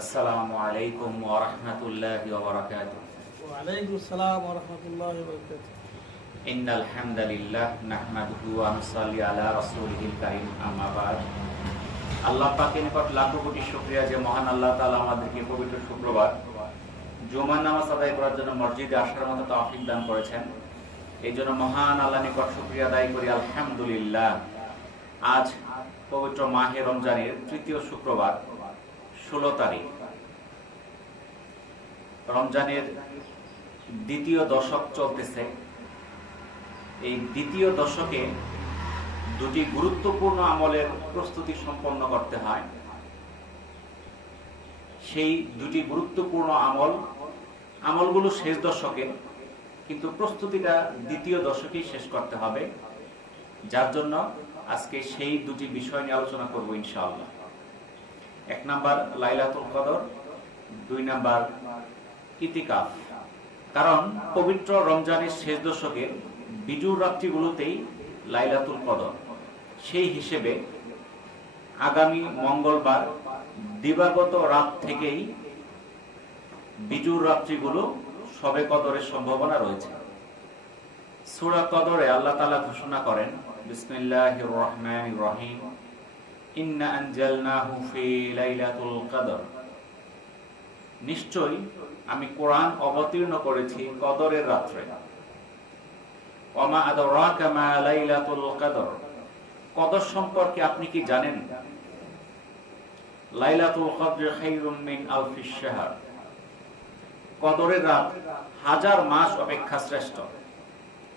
আসসালামু আলাইকুম ওয়া রাহমাতুল্লাহি ওয়া বারাকাতুহু। ওয়া আলাইকুম আসসালাম ওয়া রাহমাতুল্লাহি ওয়া বারাকাতুহু। ইন্নাল হামদালিল্লাহ নাহমাদুহু ওয়া নুসাল্লি আলা রাসূলিহিল কারীম, আম্মা বা'দ। আল্লাহ পাকের নিকট লাখো কোটি শুকরিয়া যে মহান আল্লাহ তাআলা আমাদেরকে পবিত্র শুক্রবার জুমার নামাজ আদায় করার জন্য মসজিদে আসার মতো তৌফিক দান করেছেন। এই জন্য মহান আল্লাহর নিকট শুকরিয়া আদায় করি আলহামদুলিল্লাহ। আজ পবিত্র মাহে রমজানের তৃতীয় শুক্রবার 16 তারিখ। রমজানের দ্বিতীয় দশক চলতেছে। এই দ্বিতীয় দশকে দুটি গুরুত্বপূর্ণ আমলের প্রস্তুতি সম্পন্ন করতে হয়। সেই দুটি গুরুত্বপূর্ণ আমলগুলো শেষ দশকে, কিন্তু প্রস্তুতিটা দ্বিতীয় দশকেই শেষ করতে হবে। যার জন্য আজকে সেই দুটি বিষয় নিয়ে আলোচনা করব ইনশাআল্লাহ। 1 নাম্বার লাইলাতুল কদর, 2 নাম্বার ইতিকাফ। কারণ পবিত্র রমজানের শেষ দশকের বিজুর রাত্রিগুলোতেই লাইলাতুল কদর। সেই হিসেবে আগামী মঙ্গলবার দিবাগত রাত থেকেই বিজুর রাত্রিগুলো শবে কদরের সম্ভাবনা রয়েছে। সূরা কদরে আল্লাহ তাআলা ঘোষণা করেন, বিসমিল্লাহির রহমানির রহিম, ইন্না আনজালনাহু ফি লাইলাতুল কদর। নিশ্চয়ই আমি কোরআন অবতীর্ণ করেছি কদরের রাত্রে। ওয়ামা আদরাকা মা লাইলাতুল কদর। কদর সম্পর্কে আপনি কি জানেন? লাইলাতুল কদর খায়রুম মিন আলফিশ শাহর। কদরের রাত 1000 মাস অপেক্ষা শ্রেষ্ঠ।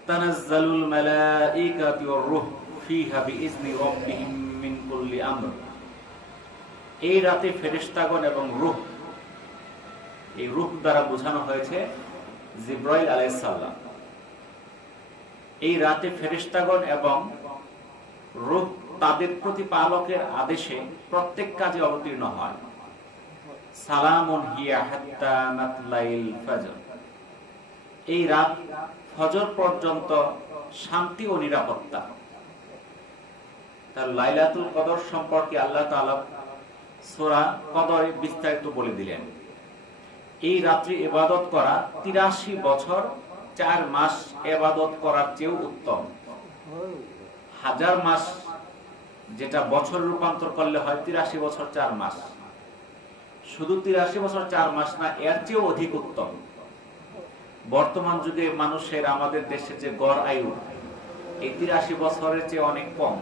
তানাজ্জালুল মালাইকাতু ওয়ার রূহ ফিহা বিইজনি রাব্বিহিম মিন কুল্লি আমর। এই রাতে ফেরেশতাগণ এবং রূহ, এই রূহ দ্বারা বোঝানো হয়েছে জিবরাইল আলাইহিস সালাম। এই রাতে ফেরেশতাগণ এবং রূহ তাদের প্রতিপালকের আদেশে প্রত্যেক কাজে অবতীর্ণ হয়। সালামুন হিয়া হাত্তা মাতলাইল ফজর। এই রাত ফজর পর্যন্ত শান্তি ও নিরাপত্তা। তার লাইলাতুল কদর সম্পর্কে আল্লাহ তাআলা সূরা কদরে বিস্তারিত বলে দিলেন। এই রাত্রি ইবাদত করা 83 বছর 4 মাস ইবাদত করার চেয়েও উত্তম। 1000 মাস যেটা বছর রূপান্তর করলে হয় 83 বছর 4 মাস। শুধু 83 বছর 4 মাস না, এর চেয়েও অধিক উত্তম। বর্তমান যুগে মানুষের, আমাদের দেশে যে গড় আয়ু এই 83 বছরের চেয়ে অনেক কম।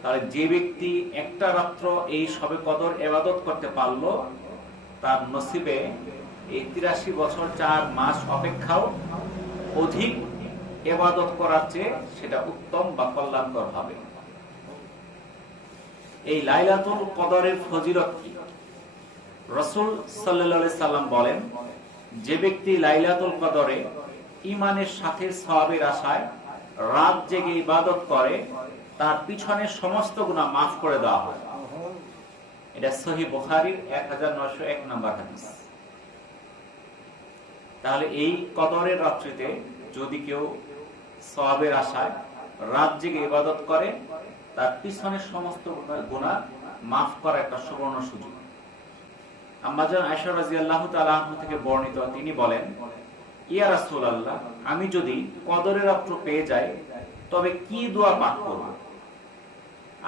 তাহলে যে ব্যক্তি একটা রাত্র এই শবে কদর ইবাদত করতে পারলো, তার নসিবে এই 83 বছর 4 মাস অপেক্ষাও অধিক ইবাদত করার চেয়ে সেটা উত্তম বা কল্যাণকর হবে। এই লাইলাতুল কদরের ফজিলত কি? রাসূল সাল্লাল্লাহু আলাইহি সাল্লাম বলেন, যে ব্যক্তি লাইলাতুল কদরে ঈমানের সাথে সওয়াবের আশায় রাত জেগে ইবাদত করে, তার পিছনের সমস্ত গুনাহ মাফ করে দেওয়া হয়। এটা সহিহ বুখারীর 1901 নম্বর হাদিস। তাহলে এই কদরের রাত্রিতে যদি কেউ সওয়াবের আশায় রাত জেগে ইবাদত করে, তার পিছনের সমস্ত গুনাহ মাফ করা একটা সুবর্ণ সুযোগ। আম্মা জান আয়েশা রাদিয়াল্লাহু তাআলা আনহা থেকে বর্ণিত, তিনি বলেন, ইয়া রাসূলুল্লাহ, আমি যদি কদরের রাত্র পেয়ে যাই তবে কি দোয়া পাঠ করব?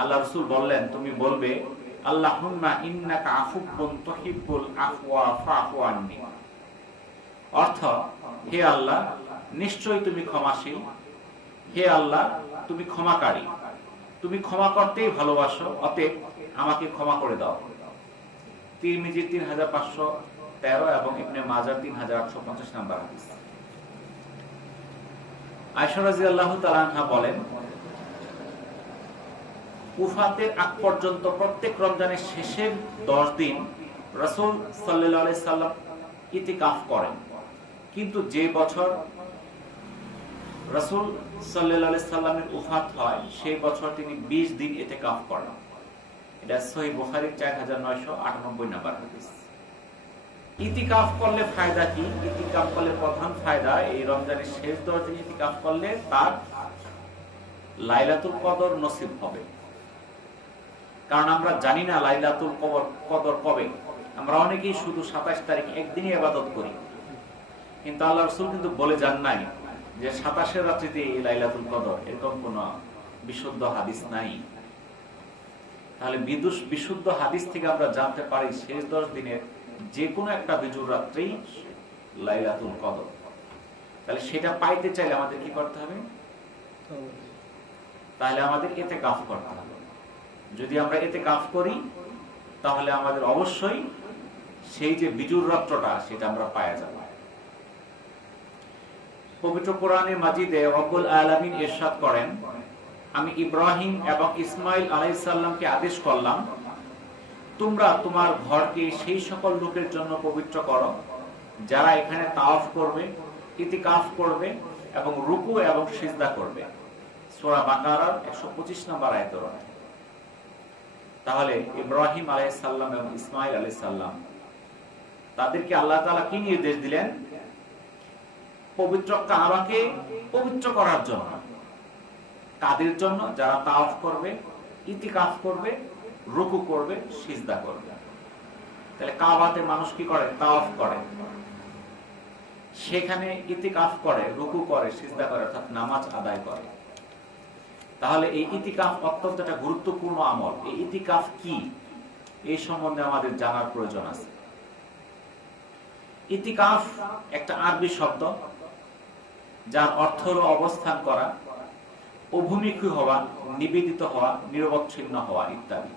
আল্লাহ রাসূল বললেন, তুমি বলবে, আল্লাহুম্মা ইন্নাকা আফুবুন তুহিব্বুল আফওয়া ফাফু আননি। অর্থ, হে আল্লাহ, নিশ্চয়ই তুমি ক্ষমাশীল। হে আল্লাহ, তুমি ক্ষমাকারী। তুমি ক্ষমা করতেই ভালোবাসো, অতএব আমাকে ক্ষমা করে দাও। তিরমিজি 3513 এবং ইবনে মাজাহ 3850 নম্বর হাদিস। আয়েশা রাদিয়াল্লাহু তাআলা আনহা বলেন, উফাতের আগ পর্যন্ত প্রত্যেক রমজানের শেষের 10 দিন রাসূল সাল্লাল্লাহু আলাইহি সাল্লাম ইতিকাফ করেন। কিন্তু যে বছর রাসূল সাল্লাল্লাহু আলাইহি সাল্লামের উফাত হয়, সেই বছর তিনি 20 দিন ইতিকাফ করেন। এটা সহিহ বুখারীর 4998 নম্বর হাদিস। ইতিকাফ করলে ফায়দা কি? ইতিকাফ করলে প্রধান ফায়দা, এই রমজানের শেষ 10 দিন ইতিকাফ করলে তার লাইলাতুল কদর নসিব হবে। কারণ আমরা জানি না লাইলাতুল কদর কবে। আমরা অনেকেই শুধু 27 তারিখ একদিনই ইবাদত করি, কিন্তু আল্লাহ রাসূল কিন্তু বলে যান নাই যে 27 রাত্রিতে লাইলাতুল কদর, এরকম কোন বিশুদ্ধ হাদিস নাই। তাহলে বিশুদ্ধ হাদিস থেকে আমরা জানতে পারি শেষ 10 দিনের যে কোনো একটা বিজুর রাত্রি লাইলাতুল কদর। তাহলে সেটা পাইতে চাইলে আমাদের কি করতে হবে? তাহলে আমাদের ইতিকাফ করতে হবে। যদি আমরা ইতিকাফ করি তাহলে আমাদের অবশ্যই সেই যে বিজুর রাত্রটা সেটা আমরা পাওয়া যাবে। পবিত্র কোরআনে মাজিদে রব্বুল আলামিন ইরশাদ করেন, আমি ইব্রাহিম এবং ইসমাইল আলাইহিস সালামকে আদেশ করলাম, তোমরা তোমার ঘরকে সেই সকল লোকের জন্য পবিত্র করো যারা এখানে তাওয়াফ করবে, ইতিকাফ করবে এবং রুকু এবং সিজদা করবে। সূরা বাকারার 125 নম্বর আয়াতের অর্থ। তাহলে ইব্রাহিম আলাইহিস সালাম এবং ইসমাইল আলাইহিস সালাম তাদেরকে আল্লাহ তাআলা কি নির্দেশ দিলেন? পবিত্র কাবাকে পবিত্র করার জন্য। কাদের জন্য? যারা তাওয়াফ করবে, ইতিকাফ করবে, রুকু করবে, সিজদা করবে। তাহলে কাবাতে মানুষ কি করে? তাওয়াফ করে, সেখানে ইতিকাফ করে, রুকু করে, সিজদা করে, অর্থাৎ নামাজ আদায় করে। তাহলে এই ইতিকাফ অত্যন্ত একটা গুরুত্বপূর্ণ আমল। এই ইতিকাফ কি, এই সম্বন্ধে আমাদের জানার প্রয়োজন আছে। ইতিকাফ একটা আরবি শব্দ যার অর্থ হলো অবস্থান করা, অভিমুখী হওয়া, নিবেদিত হওয়া, নিরবচ্ছিন্ন হওয়া ইত্যাদি।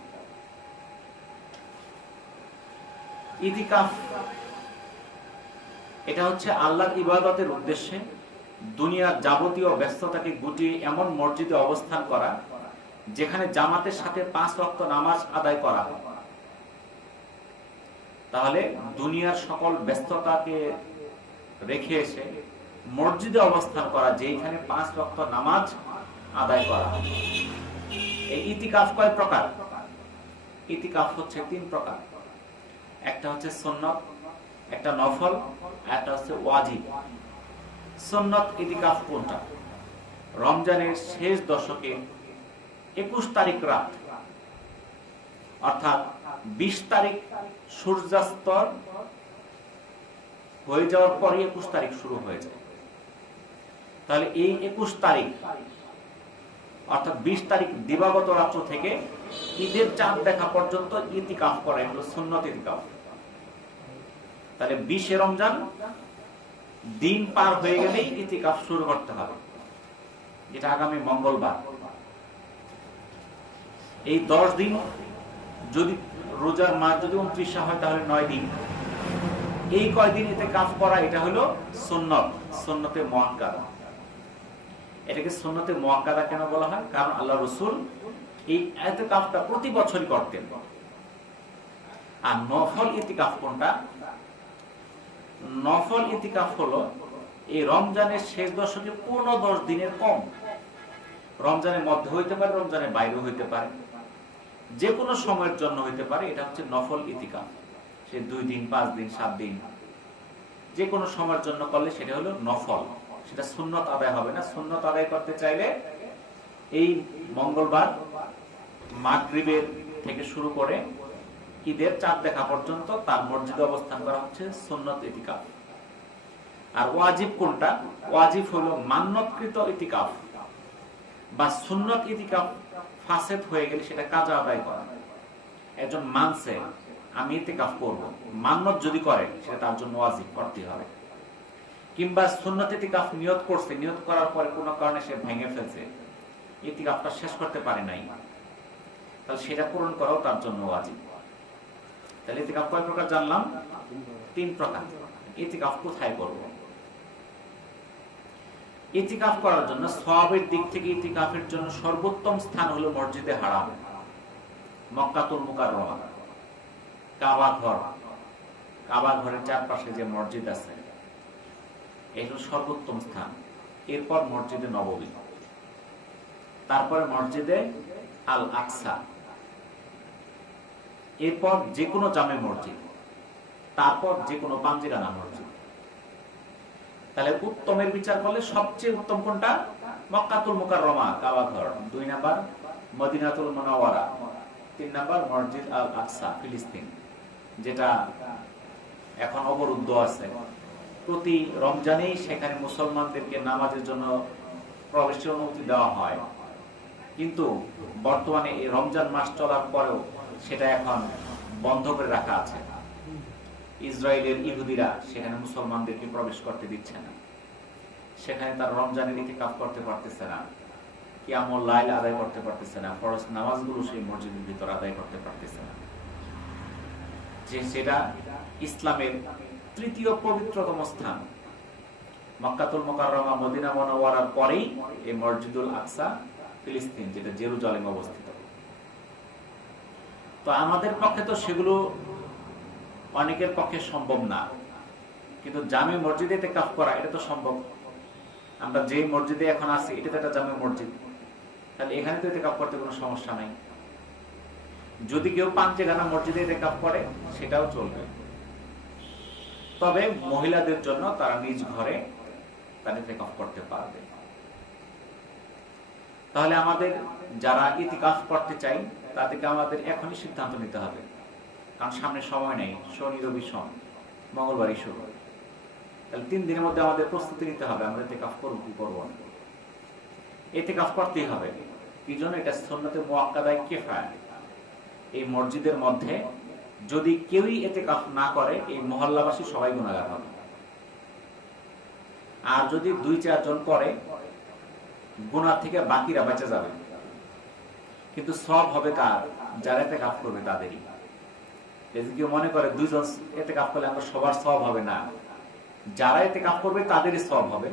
ইতিকাফ এটা হচ্ছে আল্লাহর ইবাদতের উদ্দেশ্যে দুনিয়ার যাবতীয় ব্যস্ততাকে গুটিয়ে এমন মসজিদে অবস্থান করা যেখানে জামাতের সাথে 5 ওয়াক্ত নামাজ আদায় করা হয়। তাহলে দুনিয়ার সকল ব্যস্ততাকে রেখে এসে মসজিদে অবস্থান করা, যেখানে 5 ওয়াক্ত নামাজ আদায় করা হয়। এই ইতিকাফ কয় প্রকার? ইতিকাফ হচ্ছে 3 প্রকার। একটা হচ্ছে সুন্নাত, একটা নফল, আর একটা হচ্ছে ওয়াজিব। সুন্নাত ইতিকাফ কোনটা? রমজানের শেষ দশকে 21 তারিখ রাত, অর্থাৎ 20 তারিখ সূর্যাস্ত হয়ে যাওয়ার পরে 21 তারিখ শুরু হয়ে যায়। তাহলে এই 21 তারিখ অর্থাৎ 20 তারিখ দিবাগত রাত্র থেকে ঈদের চাঁদ দেখা পর্যন্ত ইতিকাফ করা হলো সুন্নাত ইতিকাফ। তাহলে 20 রমজান দিন পার হয়ে গেলেই ইতিকাফ শুরু করতে হবে, যেটা আগামী মঙ্গলবার। এই 10 দিন, যদি রোজার মাস যদি 29 হয় তাহলে 9 দিন। এই কয়দিন ইতিকাফ করা, এটা হলো সুন্নাত, সুন্নতে মুআক্কাদা। এটাকে সুন্নতে মুআক্কাদা কেন বলা হয়? কারণ আল্লাহ রাসূল এই ইতিকাফটা প্রতি বছরই করতেন। আর নফল ইতিকাফ কোনটা? নফল ইতিকাফ হলো এই রমজানের শেষ দশকে 15-10 দিনের কম। রমজানের মধ্যে হইতে পারে, রমজানের বাইরেও হইতে পারে, যে কোনো সময়ের জন্য হইতে পারে। এটা হচ্ছে নফল ইতিকাফ। সে 2 দিন, 5 দিন, 7 দিন, যে কোনো সময়ের জন্য করলে সেটা হলো নফল। সেটা সুন্নত আদায় হবে না। সুন্নত আদায় করতে চাইলে এই মঙ্গলবার মাগরিবের থেকে শুরু করে ঈদের চাঁদ দেখা পর্যন্ত তার মসজিদে অবস্থান করা হচ্ছে সুন্নত ইতিকাফ। আর ওয়াজিব কোনটা? ওয়াজিব হলো মান্যতকৃত ইতিকাফ বা সুন্নত ইতিকাফ ফাসেদ হয়ে গেলে সেটা কাজা আদায় করা। একজন মানছে আমি ইতিকাফ করব, মান্যত যদি করে সেটা তার জন্য ওয়াজিব করতে হবে। কিংবা সুন্নত ইতিকাফ নিয়ত করছে, নিয়ত করার পরে কোনো কারণে সে ভেঙে ফেলছে, ইতিকাফটা শেষ করতে পারে নাই, তাহলে সেটা পূরণ করাও তার জন্য ওয়াজিব। তাহলে ইতিকাফ কয় প্রকার জানলাম? 3 প্রকার। ইতিকাফ কোথায় করব? ইতিকাফ করার জন্য সওয়াবের দিক থেকে ইতিকাফের জন্য সর্বোত্তম স্থান হলো মসজিদে হারাম, মক্কাতুল মুকাররমা, কাবা ঘর। কাবা ঘরের চারপাশে যে মসজিদ আছে, এই হলো সর্বোত্তম স্থান। এরপর মসজিদে নববী, তারপরে মসজিদে আল আকসা, এরপর যে কোনো জামে মসজিদ, তারপর যে কোনো পাঞ্জিরানা মসজিদ। তাহলে উত্তমের বিচার করলে সবচেয়ে উত্তম কোনটা? মক্কাতুল মুকাররমা, কাবা ঘর। 2 নাম্বার মদিনাতুল মুনাওয়ারা, 3 নাম্বার মসজিদ আল আকসা ফিলিস্তিন, যেটা এখন অবরুদ্ধ আছে। প্রতি রমজানেই সেখানে মুসলমানদেরকে নামাজের জন্য প্রবেশের অনুমতি দেওয়া হয়, কিন্তু বর্তমানে এই রমজান মাস চলার পরেও সেটা এখন বন্ধ করে রাখা আছে। ইসরায়েলের ইহুদিরা সেখানে মুসলমানদেরকে প্রবেশ করতে দিচ্ছে না, সেখানে তার রমজানের ইতিকাফ করতে পারতেছে না, কিয়ামুল লাইল আদায় করতে পারতেছে না, ফরজ নামাজগুলো সেই মসজিদের ভিতর আদায় করতে পারতেছে না। যে সেটা ইসলামের তৃতীয় পবিত্রতম স্থান, মক্কাতুল মুকাররমা মদিনা মুনাওয়ারার পরেই এই মসজিদুল আকসা ফিলিস্তিন, যেটা জেরুজালেমে অবস্থিত। তো আমাদের পক্ষে তো সেগুলো অনেকের পক্ষে সম্ভব না, কিন্তু জামে মসজিদে ইতিকাফ করা এটা তো সম্ভব। আমরা যে মসজিদে এখন আছি এটা তো একটা জামে মসজিদ, তাহলে এখানে তো ইতিকাফ করতে কোনো সমস্যা নাই। যদি কেউ পাঞ্চেখানা মসজিদে ইতিকাফ করে সেটাও চলবে, তবে মহিলাদের জন্য তারা নিজ ঘরে তারা ইতিকাফ করতে পারবে। তাহলে আমাদের যারা ইতিকাফ করতে চাই তাদেরকে আমাদের এখনই সিদ্ধান্ত নিতে হবে, কারণ সামনে সময় নেই, শনি রবি সোম মঙ্গলবারই শুরু। তাহলে 3 দিনের মধ্যে আমাদের প্রস্তুতি নিতে হবে, আমরা ইতিকাফ করব কি করব না। ইতিকাফ করতেই হবে, কি জন্য? এটা সুন্নতে মুআক্কাদায়ে কিফায়া। এই মসজিদের মধ্যে যদি কেউই ইতিকাফ না করে এই মহল্লাবাসী সবাই গুনাহগার হবে, আর যদি 2-4 জন করে গুনাহ থেকে বাকিরা বেঁচে যাবে, কিন্তু সওয়াব হবে কার? যারা ইতিকাফ করবে তাদেরই। যদি কেউ মনে করে 2 জন ইতিকাফ করলে আমরা সবার সওয়াব হবে না, যারা ইতিকাফ করবে তাদেরই সওয়াব হবে,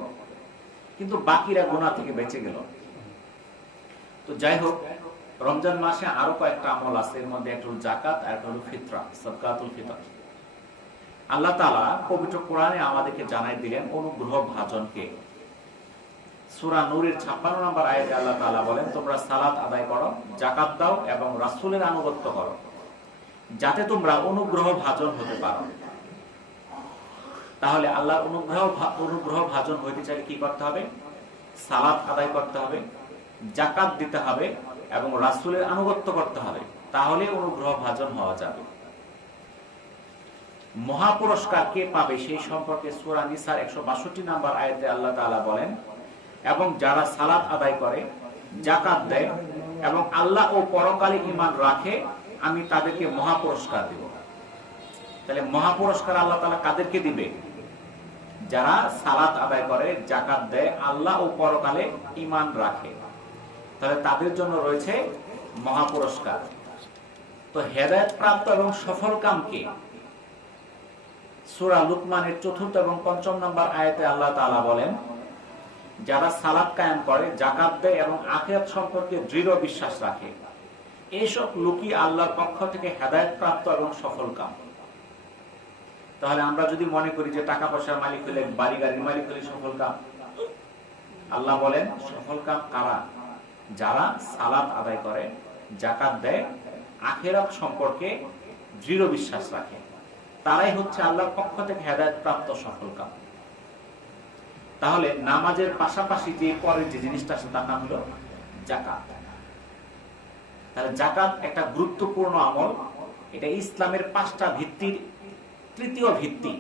কিন্তু বাকিরা গুনাহ থেকে বেঁচে গেল। তো যাই হোক, রমজান মাসে আরো কয়েকটা আমল আছে, এর মধ্যে একটা হলো যাকাত আর একটা হলো ফিতরা, সাদকাতুল ফিতর। আল্লাহ তাআলা পবিত্র কোরআনে আমাদেরকে জানাই দিলেন অনুগ্রহ ভাজনকে। সূরা নূরের 56 নম্বর আয়াতে আল্লাহ তাআলা বলেন, তোমরা সালাত আদায় করো, যাকাত দাও এবং রাসূলের আনুগত্য করো, যাতে তোমরা অনুগ্রহ ভাজন হতে পারো। তাহলে আল্লাহর অনুগ্রহ ভাজন হইতে চাইলে কি করতে হবে? সালাত আদায় করতে হবে, যাকাত দিতে হবে এবং রাসূলের আনুগত্য করতে হবে, তাহলে অনুগ্রহ ভাজন হওয়া যাবে। মহাপুরস্কার কে পাবে সেই সম্পর্কে সূরা নিসার 162 নম্বর আয়াতে আল্লাহ তাআলা বলেন, এবং যারা সালাত আদায় করে, যাকাত দেয় এবং আল্লাহ ও পরকালে ঈমান রাখে, আমি তাদেরকে মহাপুরস্কার দেব। তাহলে মহাপুরস্কার আল্লাহ তাআলা কাদেরকে দিবে? যারা সালাত আদায় করে, যাকাত দেয়, আল্লাহ ও পরকালে ঈমান রাখে, তাহলে তাদের জন্য রয়েছে মহাপুরস্কার। তো হেদায়েত প্রাপ্ত এবং সফল কাম কে? সূরা লুকমানের 4 এবং 5 নম্বর আয়াতে আল্লাহ তাআলা বলেন, যারা সালাত কায়েম করে, যাকাত দেয় এবং আখিরাত সম্পর্কে দৃঢ় বিশ্বাস রাখে, এইসব লোকই আল্লাহর পক্ষ থেকে হেদায়েত প্রাপ্ত এবং সফল কাম। তাহলে আমরা যদি মনে করি যে টাকা পয়সার মালিক হলে, বাড়ি গাড়ির মালিক হলে সফল কাম, আল্লাহ বলেন সফল কাম কারা? যারা সালাত আদায় করে, যাকাত দেয়, আখিরাত সম্পর্কে দৃঢ় বিশ্বাস রাখে, তারাই হচ্ছে আল্লাহর পক্ষ থেকে হেদায়েত প্রাপ্ত সফল কাম। তাহলে নামাজের পাশাপাশি যে পরের যে জিনিসটা আছে তার নাম হলো যাকাত। তাহলে যাকাত একটা গুরুত্বপূর্ণ আমল, এটা ইসলামের 5টা ভিত্তির তৃতীয় ভিত্তি,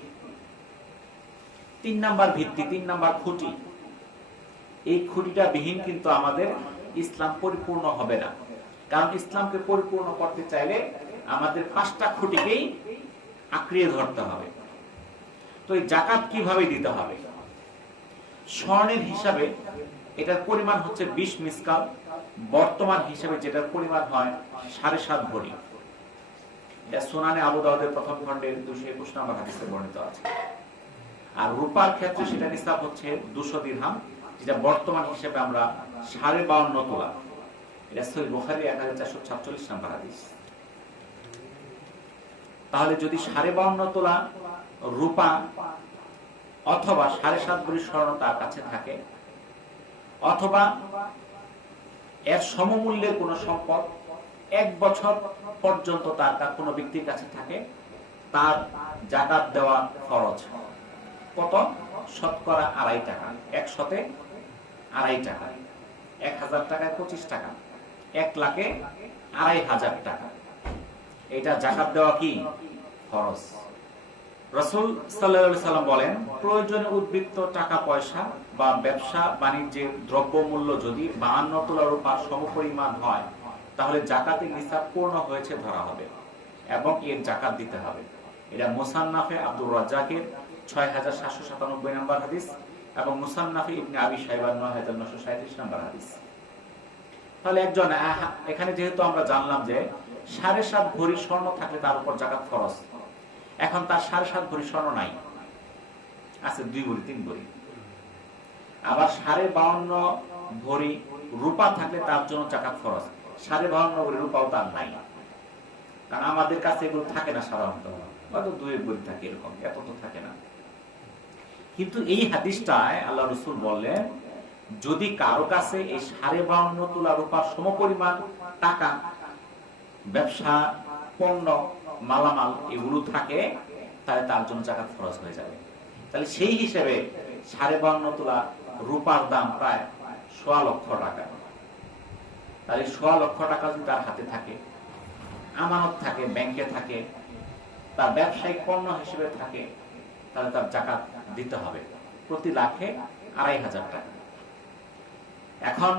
3 নাম্বার ভিত্তি, 3 নাম্বার খুঁটি। এই খুঁটিটা বিহীন কিন্তু আমাদের ইসলাম পরিপূর্ণ হবে না, কারণ ইসলামকে পরিপূর্ণ করতে চাইলে আমাদের 5টা খুঁটিকেই আঁকড়িয়ে ধরতে হবে। তো এই যাকাত কিভাবে দিতে হবে? স্বর্ণের হিসাবে এটার পরিমাণ হচ্ছে 20 মিসকাল, বর্তমান হিসাবে যেটার পরিমাণ হয় 7.5 ভরি। এটা সুনানে আবু দাউদের প্রথম খণ্ডের 221 নম্বর হাদিসে বর্ণিত আছে। আর রূপার ক্ষেত্রে সেটা নিসাব হচ্ছে 200 দিরহাম, যেটা বর্তমান হিসেবে আমরা 52.5 তোলা। এটা সহিহ বুখারী 1446 নম্বর হাদিস। তাহলে যদি 52.5 তোলা রূপা অথবা 7.5 ভরি স্বর্ণ তার কাছে থাকে, অথবা এর সমমূল্যের কোন সম্পদ 1 বছর পর্যন্ত তার কোন ব্যক্তির কাছে থাকে, তার যাকাত দেওয়া ফরজ। কত? শতকরা 2.5 টাকা, 100-তে 2.5 টাকা, 1000 টাকায় 25 টাকা। 1,02,500 টাকা। এটা জাকাত দেওয়া কি ফরজ। রাসূল সাল্লাল্লাহু আলাইহি সাল্লাম বলেন, প্রয়োজনে উদ্বৃত্ত টাকা পয়সা বা ব্যবসা বাণিজ্যের দ্রব্যমূল্য যদি 52 তোলা রূপার সমপরিমাণ হয়, তাহলে জাকাতের নিসাব পূর্ণ হয়েছে ধরা হবে এবং এর জাকাত দিতে হবে। এটা মুসান্নাফে আব্দুর রাজ্জাকের 6797 নম্বর হাদিস এবং মুসান্নাফে ইবনে আবি শাইবার 9937 নম্বর হাদিস। তাহলে একজন এখানে যেহেতু আমরা জানলাম যে 7.5 ভরি স্বর্ণ থাকলে তার উপর জাকাত ফরজ। এখন তার 7.5 ভরি স্বর্ণ নাই, আছে 2 ভরি 3 ভরি। আবার 52.5 ভরি রূপা থাকলে তার জন্য জাকাত ফরজ। 52.5 ভরি রূপাও তার নাই, কারণ আমাদের কাছে এগুলো থাকে না সাধারণত, হয়তো 2 ভরি থাকে, এরকম এত তো থাকে না। কিন্তু এই হাদিসটায় আল্লাহ রাসূল বললেন, যদি কারো কাছে এই 52.5 তোলা রূপার সমপরিমাণ টাকা, ব্যবসা, পণ্য, মালামাল এগুলো থাকে, তাহলে তার জন্য জাকাত ফরজ হয়ে যাবে। তাহলে সেই হিসেবে 52.5 তোলা রূপার দাম প্রায় 1.25 লক্ষ টাকা। তাহলে 1.25 লক্ষ টাকা যদি তার হাতে থাকে, আমানত থাকে, ব্যাংকে থাকে, তার ব্যবসায়িক পণ্য হিসেবে থাকে, তাহলে তার জাকাত দিতে হবে প্রতি লাখে 2,500 টাকা। এখন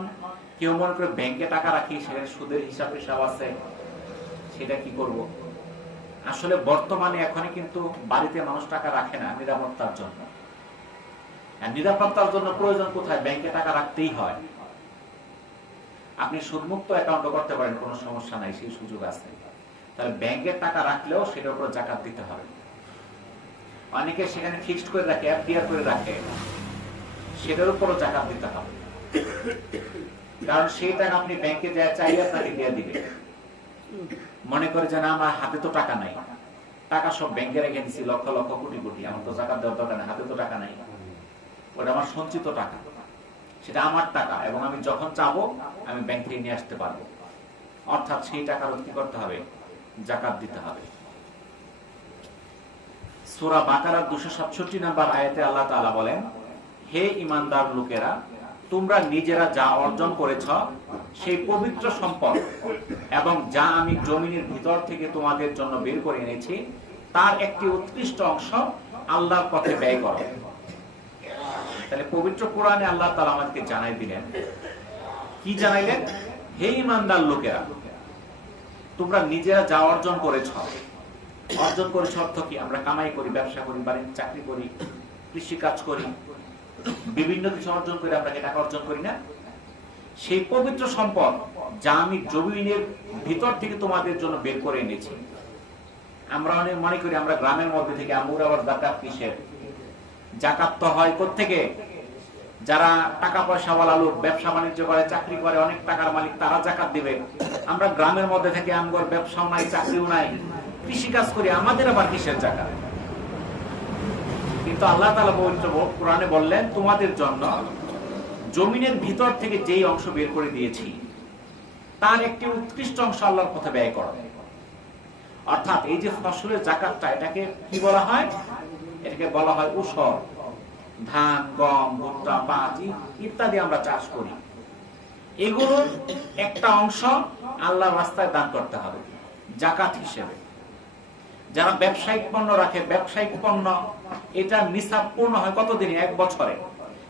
কেউ মনে করে ব্যাংকে টাকা রাখি, সেখানে সুদের হিসাব আছে, সেটা কি করব? আসলে বর্তমানে এখনই কিন্তু বাড়িতে মানুষ টাকা রাখে না নিরাপত্তার জন্য। নিরাপত্তার জন্য প্রয়োজন কোথায়? ব্যাংকে টাকা রাখতেই হয়। আপনি সুদমুক্ত অ্যাকাউন্টও করতে পারেন, কোনো সমস্যা নাই, সেই সুযোগ আছে। তাহলে ব্যাংকের টাকা রাখলেও সেটার উপর জাকাত দিতে হবে। অনেকে সেখানে ফিক্সড করে রাখে, এফডিআর করে রাখে, সেটার উপরও জাকাত দিতে হবে। কারণ সেই টাকা আপনি ব্যাংকে যা চাইলে আপনাকে দিয়ে দিবে। মনে করে যে না, আমার হাতে তো টাকা নাই, টাকা সব ব্যাংকে রেখে দিচ্ছি, লক্ষ লক্ষ কোটি কোটি, আমার তো জাকাত দেওয়ার দরকার নেই, হাতে তো টাকা নাই, ওটা আমার সঞ্চিত টাকা, সেটা আমার টাকা এবং আমি যখন চাবো আমি ব্যাংক থেকে নিয়ে আসতে পারবো। অর্থাৎ সেই টাকার কি করতে হবে? জাকাত দিতে হবে। সূরা বাকারার 267 নম্বর আয়াতে আল্লাহ তাআলা বলেন, হে ঈমানদার লোকেরা, তোমরা নিজেরা যা অর্জন করেছ সেই পবিত্র সম্পদ এবং যা আমি জমিনের ভিতর থেকে তোমাদের জন্য বের করে এনেছি, তার একটি উৎকৃষ্ট অংশ আল্লাহর পথে ব্যয় করো। তাহলে পবিত্র কোরআনে আল্লাহ তাআলা আমাদেরকে জানাই দিলেন, কি জানাইলেন? হে ঈমানদার লোকেরা, তোমরা নিজেরা যা অর্জন করেছ অর্থ কি? আমরা কামাই করি, ব্যবসা করি, বাড়িতে চাকরি করি, কৃষি কাজ করি, বিভিন্ন কিছু অর্জন করে আমরা টাকা অর্জন করি না? সেই পবিত্র সম্পদ যা আমি জমিনের ভিতর থেকে তোমাদের জন্য বের করে এনেছি। আমরা অনেক মনে করি আমরা গ্রামের মধ্যে থেকে, আমরা আবার জাকাত কিসের? জাকাত তো হয় কোত্থেকে? যারা টাকা পয়সাওয়ালা লোক, ব্যবসা বাণিজ্য করে, চাকরি করে, অনেক টাকার মালিক, তারা জাকাত দিবে। আমরা গ্রামের মধ্যে থেকে, আমগর ব্যবসাও নাই, চাকরিও নাই, কৃষি কাজ করি, আমাদের আবার কিসের জাকাত? কিন্তু আল্লাহ তাআলা পবিত্র কোরআনে বললেন, তোমাদের জন্য জমিনের ভিতর থেকে যেই অংশ বের করে দিয়েছি তার একটি উৎকৃষ্ট অংশ আল্লাহর পথে ব্যয় করো। অর্থাৎ এই যে ফসলের জাকাতটা, এটাকে কি বলা হয়? এটাকে বলা হয় উসর। ধান, গম, ভুট্টা, পাট ইত্যাদি আমরা চাষ করি, এগুলোর একটা অংশ আল্লাহর রাস্তায় দান করতে হবে জাকাত হিসেবে। যারা ব্যবসায়িক পণ্য রাখে, ব্যবসায়িক পণ্য এটা নিসাব পূর্ণ হয় কতদিনে? 1 বছরে।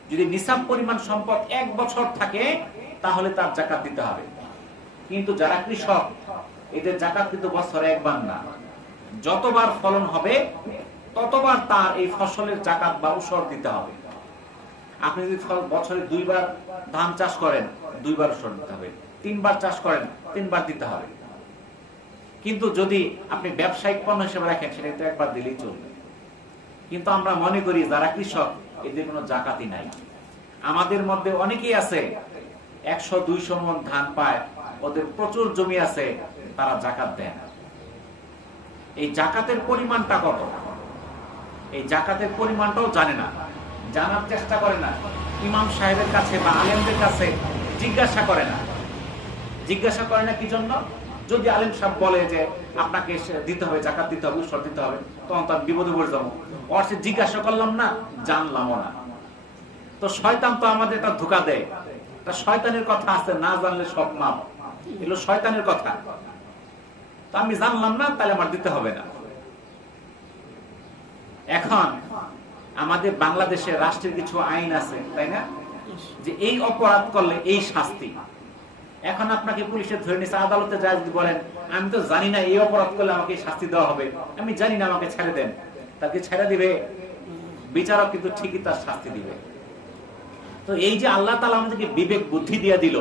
যদি নিসাব পরিমাণ সম্পদ 1 বছর থাকে, তাহলে তার জাকাত দিতে হবে। কিন্তু যারা কৃষক, এদের জাকাত কিন্তু বছরে একবার না, যতবার ফলন হবে ততবার তার এই ফসলের জাকাত বা উসর দিতে হবে। আপনি যদি বছরে 2 বার ধান চাষ করেন, 2 বার উসর দিতে হবে। 3 বার চাষ করেন, 3 বার দিতে হবে। কিন্তু যদি আপনি ব্যবসায়িক পণ্য হিসেবে রাখেন, সেটা তো একবার দিলেই চলবে। কিন্তু আমরা মনে করি যারা কৃষক, এদের কোনো জাকাতই নাই। আমাদের মধ্যে অনেকেই আছে 100-200 মণ ধান পায়, ওদের প্রচুর জমি আছে, তারা জাকাত দেয় না। এই জাকাতের পরিমাণটা কত? এই জাকাতের পরিমাণটাও জানে না, জানার চেষ্টা করে না, ইমাম সাহেবের কাছে বা আলেমদের কাছে জিজ্ঞাসা করে না। জিজ্ঞাসা করে না কি জন্য? যদি আলেম সাহেব বলে যে আপনাকে দিতে হবে, জাকাত দিতে হবে, উসর দিতে হবে, তখন তার বিপদে পড়ে যাবো। ওর সে জিজ্ঞাসা করলাম না, জানলামও না। তো শয়তান তো আমাদের এটা ধোঁকা দেয়। তা শয়তানের কথা আছে, না জানলে সব মাপ। এগুলো শয়তানের কথা। তো আমি জানলাম না, তাহলে আমার দিতে হবে না। এখন আমাদের বাংলাদেশে রাষ্ট্রের কিছু আইন আছে, তাই না, যে এই অপরাধ করলে এই শাস্তি। এখন আপনাকে পুলিশে ধরে নিচ্ছে, আদালতে যায় যদি বলেন আমি তো জানি না এই অপরাধ করলে আমাকে শাস্তি দেওয়া হবে, আমি জানি না, আমাকে ছেড়ে দেন, তাকে ছেড়ে দিবে? বিচারক কিন্তু ঠিকই তার শাস্তি দিবে। তো এই যে আল্লাহ তাআলা আমাদেরকে বিবেক বুদ্ধি দিয়ে দিল,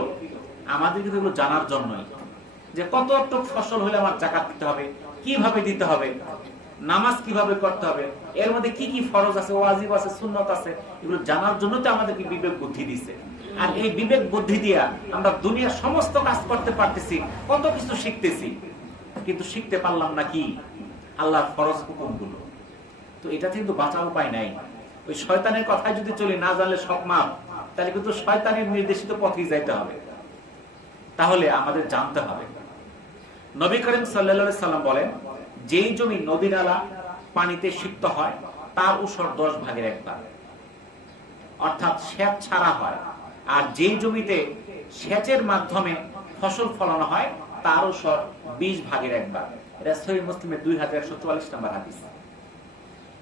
আমাদের কিন্তু এগুলো জানার জন্যই, যে কতটুক ফসল হলে আমার যাকাত দিতে হবে, কিভাবে দিতে হবে, নামাজ কিভাবে করতে হবে, এর মধ্যে কি কি ফরজ আছে, ওয়াজিব আছে, সুন্নত আছে, এগুলো জানার জন্য তো আমাদেরকে বিবেক বুদ্ধি দিছে। আর এই বিবেক বুদ্ধি দিয়া আমরা দুনিয়ার সমস্ত কাজ করতে পারতেছি, কত কিছু শিখতেছি, কিন্তু শিখতে পারলাম না কি আল্লাহর ফরজ হুকুমগুলো। তো এটা কিন্তু বাঁচার উপায় নাই। ওই শয়তানের কথায় যদি চলি, না জানলে সব মাপ, তাহলে কিন্তু শয়তানের নির্দেশিত পথেই যাইতে হবে। তাহলে আমাদের জানতে হবে। নবী করিম সাল্লাল্লাহু আলাইহি সাল্লাম বলেন, যেই জমি নদী নালা পানিতে সিক্ত হয় তার উসর 10 ভাগের 1 ভাগ, অর্থাৎ সেচ ছাড়া হয়। আর যেই জমিতে সেচের মাধ্যমে ফসল ফলানো হয় তার উসর 20 ভাগের 1 ভাগ। এটা সহিহ মুসলিমের 2144 নম্বর হাদিস।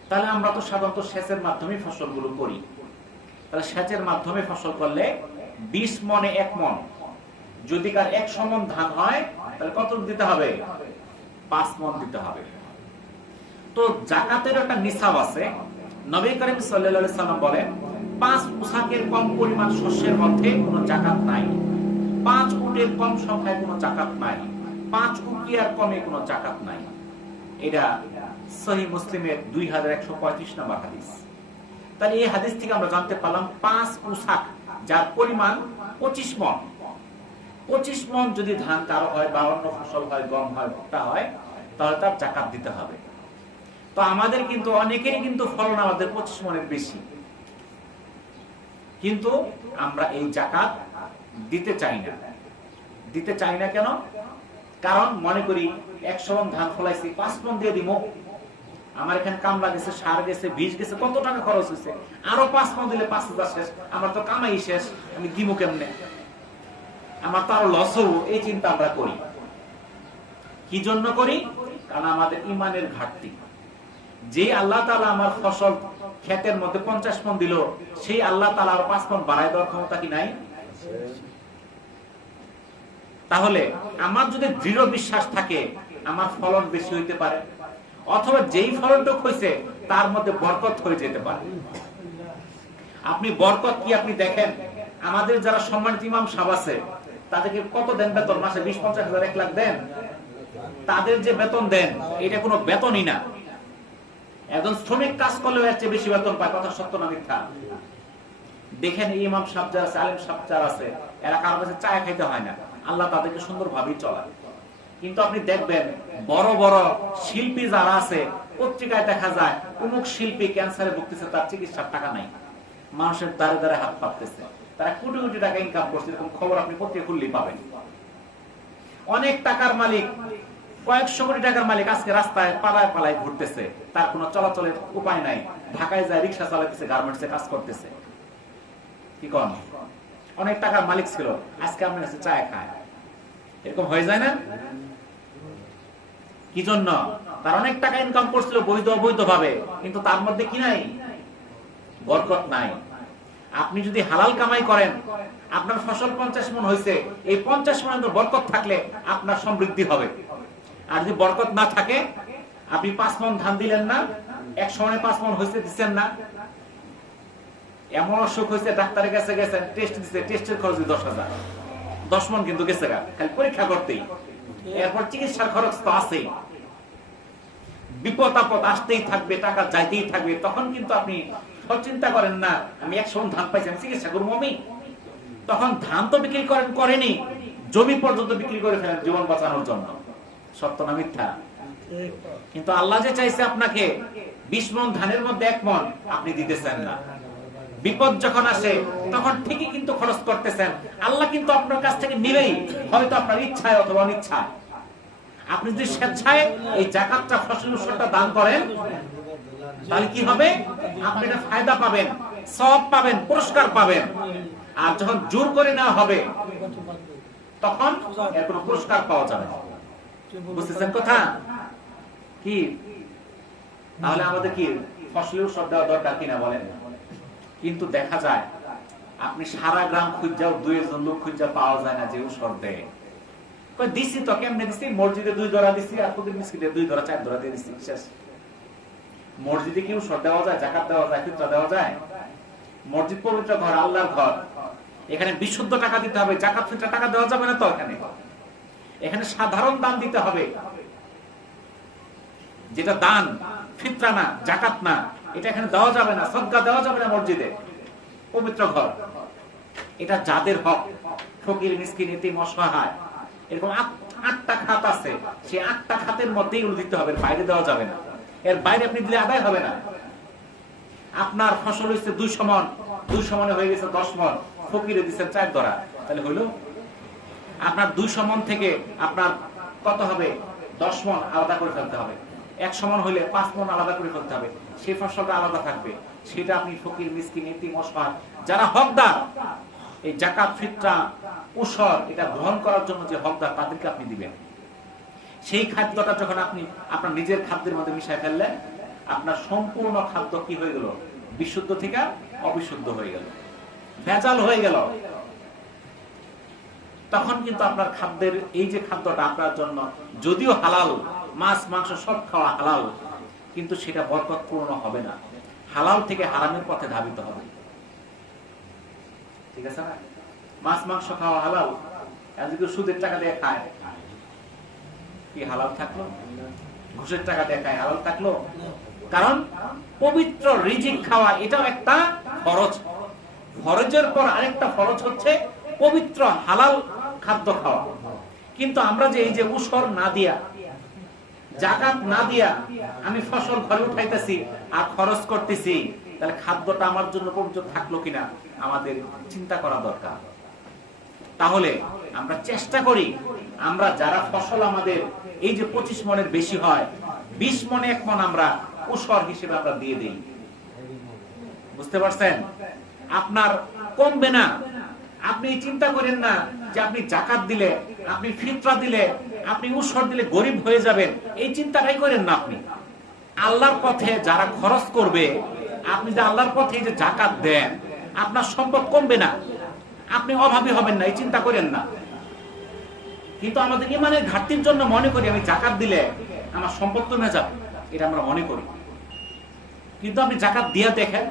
তাহলে আমরা তো সাধারণত সেচের মাধ্যমে ফসলগুলো করি। তাহলে সেচের মাধ্যমে ফসল করলে 20 মনে 1 মন, যদি কার 100 মন ধান হয় তাহলে কত দিতে হবে? 5 মন দিতে হবে। তো যাকাতের একটা নিসাব আছে। নবী করিম সাল্লাল্লাহু আলাইহি সাল্লাম বলেন, 5 উসাকের কম পরিমাণ শস্যের মধ্যে কোনো যাকাত নাই, 5 উটের কম সংখ্যায় কোনো যাকাত নাই, 5 উকিয়ার কমে কোনো যাকাত নাই। এটা সহিহ মুসলিমের 2135 নম্বর হাদিস। তাহলে এই হাদিস থেকে আমরা জানতে পারলাম 5 উসাক, যার পরিমাণ 25 মণ। 25 মণ যদি ধান কারো হয় বা অন্য ফসল হয়, গম হয়, ভুট্টা হয়, তাহলে তার যাকাত দিতে হবে। তো আমাদের কিন্তু অনেকেরই কিন্তু ফলন আমাদের 25 মণের বেশি, কিন্তু আমরা এই যাকাত দিতে চাই না। দিতে চাই না কেন? কারণ মনে করি 100 মণ ধান ফলাইছি, 5 মণ দিয়ে দিব, আমার এখানে কামলা গেছে, সার গেছে, বীজ গেছে, কত টাকা খরচ হয়েছে, আরো 5 মণ দিলে 5000 শেষ, আমার তো কামাই শেষ, আমি দিব কেমনে, আমার তো আরো লস হবো। এই চিন্তা আমরা করি। কি জন্য করি? কারণ আমাদের ইমানের ঘাটতি। যে আল্লাহ তাআলা আমার ফসল ক্ষেতের মধ্যে 50 মণ দিল, সেই আল্লাহ তাআলা আরো 5 মণ বাড়ায় দেওয়ার ক্ষমতা কি নাই? তাহলে আমার যদি দৃঢ় বিশ্বাস থাকে, আমার ফলন বেশি হইতে পারে, অথবা যেই ফলনটুক হয়েছে তার মধ্যে বরকত হয়ে যেতে পারে। আপনি বরকত কি আপনি দেখেন, আমাদের যারা সম্মানিত ইমাম সাহেব আছে তাদেরকে কত দেন বেতন? মাসে 20-50 হাজার, 1 লাখ দেন। তাদের যে বেতন দেন এটা কোনো বেতনই না। একজন শ্রমিক কাজ করলেও এর চেয়ে বেশি বেতন পায়। কথা সত্য না মিথ্যা? দেখেন ইমাম সাহেব যারা আছে, আলেম সাহেব যারা আছে, এরা কারো কাছে চা খাইতে হয় না, আল্লাহ তাদেরকে সুন্দরভাবেই চলায়। কিন্তু আপনি দেখবেন বড় বড় শিল্পী যারা আছে, পত্রিকায় দেখা যায় অমুক শিল্পী ক্যান্সারে ভুগতেছে, তার চিকিৎসার টাকা নাই, মানুষের দ্বারে দ্বারে হাত পাততেছে, তারা কোটি কোটি টাকা ইনকাম করছে, এরকম খবর আপনি পত্রিকা খুললেই পাবেন। অনেক টাকার মালিক, কয়েকশো কোটি টাকার মালিক আজকে রাস্তায় পালায় পালায় ঘুরতেছে, তার কোনো চলাচলের উপায় নাই, ঢাকায় যায় রিক্সা চালাতেছে, গার্মেন্টসে কাজ করতেছে। কি কোন? অনেক টাকার মালিক ছিল, আজকে আপনার কাছে চা খায়। এরকম হয়ে যায় না? কি জন্য? তার অনেক টাকা ইনকাম করছিল বৈধ অবৈধ ভাবে, কিন্তু তার মধ্যে কি নাই? বরকত নাই। আপনি যদি হালাল কামাই করেন, আপনার ফসল 50 মণ হয়েছে, এই 50 মণের বরকত থাকলে আপনার সমৃদ্ধি হবে। আর যদি বরকত না থাকে, আপনি 5 মণ ধান দিলেন না, 100 মণে 5 মণ হয়েছে, দিচ্ছেন না, এমন অসুখ হয়েছে, ডাক্তারের কাছে গেছেন, টেস্ট দিচ্ছে, টেস্টের খরচ 10,000, 10 মণ কিন্তু গেছে গা, খালি পরীক্ষা করতেই। এরপর চিকিৎসার খরচ তো আছেই, বিপদ আপদ আসতেই থাকবে, টাকা যাইতেই থাকবে। তখন কিন্তু আপনি চিন্তা করেন না আমি 100 মণ ধান পাইছি, আমি চিকিৎসা করবো আমি। তখন ধান তো বিক্রি করেনি, জমি পর্যন্ত বিক্রি করে ফেলেন জীবন বাঁচানোর জন্য। সত্য না মিথ্যা? কিন্তু আল্লাহ যে চাইছে আপনাকে 20 মণ ধানের মধ্যে 1 মণ, আপনি দিতেছেন না। বিপদ যখন আসে তখন ঠিকই কিন্তু খরচ করতেছেন, আল্লাহ কিন্তু আপনার কাছ থেকে নিবেই, হয়তো আপনার ইচ্ছায় অথবা অনিচ্ছায়। আপনি যদি স্বেচ্ছায় এই যাকাতটা, ফসলের উসরটা দান করেন, তাহলে কি হবে? আপনি এটা ফায়দা পাবেন, সওয়াব পাবেন, পুরস্কার পাবেন। আর যখন জোর করে নেওয়া হবে, তখন এর কোনো পুরস্কার পাওয়া যাবে না। বুঝতেছেন কথা কি? তাহলে আমাদের কি ফসলের উৎসব দেওয়া দরকার কিনা বলেন? কিন্তু দেখা যায় আপনি সারা গ্রাম খুঁজাও 2-1 লোক খুঁজা পাওয়া যায় না যে উৎসব দেয়। দিছি তো কেমনে দিছি? মসজিদে 2 ধরা দিছি, আর প্রতি মিসকিতে 2 ধরা 4 ধরা দিয়ে দিছি। শেষ। মসজিদে কি উৎসব দেওয়া যায়, জাকাত দেওয়া যায়, ফিতরা দেওয়া যায়? মসজিদ পবিত্র ঘর, আল্লাহর ঘর, এখানে বিশুদ্ধ টাকা দিতে হবে, জাকাত ফিতরা টাকা দেওয়া যাবে না তো। এখানে সাধারণ দান দিতে হবে, যেটা দান, ফিতরা না, জাকাত না, এটা এখানে দেওয়া যাবে না, সদকা দেওয়া যাবে না মসজিদে, পবিত্র ঘর। এটা যাদের হক, ফকির, মিসকিন, এতিম, অসহায়, এরকম 8টা খাত আছে, সেই 8টা খাতের মধ্যেই এগুলো দিতে হবে, বাইরে দেওয়া যাবে না। এর বাইরে আপনি দিলে আদায় হবে না। আপনার ফসল হয়েছে 200 মণ, 200 মণে হয়ে গেছে 10 মণ, ফকিরে দিচ্ছেন 4 ধরা, তাহলে হইল আপনার 200 মণ থেকে আপনার কত হবে? 10 মণ আলাদা করে ফেলতে হবে। 100 মণ হইলে 5 মণ আলাদা করে ফেলতে হবে, সেই ফসলটা আলাদা থাকবে। সেটা আপনি ফকির, মিসকিন, এতিম, অসহায় যারা হকদার, এই জাকাত, ফিতরা, উসর এটা গ্রহণ করার জন্য যে হকদার, তাদেরকে আপনি দিবেন। সেই খাদ্যটা যখন আপনি আপনার নিজের খাদ্যের মধ্যে মিশাই ফেললেন, আপনার সম্পূর্ণ খাদ্য কি হয়ে গেল? বিশুদ্ধ থেকে অবিশুদ্ধ হয়ে গেল, ভেজাল হয়ে গেল। তখন কিন্তু আপনার খাদ্যের এই যে খাদ্যটা আপনার জন্য যদিও হালাল, মাছ মাংস সব খাওয়া হালাল, কিন্তু সেটা বরকতপূর্ণ হবে না। হালাল থেকে হারামের পথে ধাবিত হবে। ঠিক আছে না? মাছ মাংস খাওয়া হালাল, আর যদি সুদের টাকা দিয়ে খায়, কি হালাল থাকলো? ঘুষের টাকা দিয়ে খায়, হালাল থাকলো? কারণ পবিত্র রিজিক খাওয়া এটাও একটা ফরজ। ফরজের পর আরেকটা ফরজ হচ্ছে পবিত্র হালাল খাদ্য খাওয়া। কিন্তু আমরা যে এই যে উসর না দিয়া, জাকাত না দিয়া আমি ফসল ঘরে উঠাইতেছি আর খরচ করতেছি, তাহলে খাদ্যটা আমার জন্য পবিত্র থাকলো কিনা আমাদের চিন্তা করা দরকার। তাহলে আমরা চেষ্টা করি, আমরা যারা ফসল আমাদের এই যে 25 মণের বেশি হয়, 20 মণে 1 মণ আমরা উসর হিসেবে আমরা দিয়ে দিই। বুঝতে পারছেন? আপনার কমবে না। আপনি চিন্তা করেন না যে আপনি জাকাত দিলে, আপনি ফিতরা দিলে, আপনি উসর দিলে গরিব হয়ে যাবেন, এই চিন্তাটাই করেন না। আপনি আল্লাহর পথে যারা খরচ করবে, আপনি যে আল্লাহর পথে যে জাকাত দেন, আপনার সম্পদ কমবে না, আপনি অভাবী হবেন না, এই চিন্তা করেন না। কিন্তু আমাদের ইমানের ঘাটতির জন্য মনে করি আমি জাকাত দিলে আমার সম্পদ কমে যাবে, এটা আমরা মনে করি। কিন্তু আপনি জাকাত দিয়া দেখেন,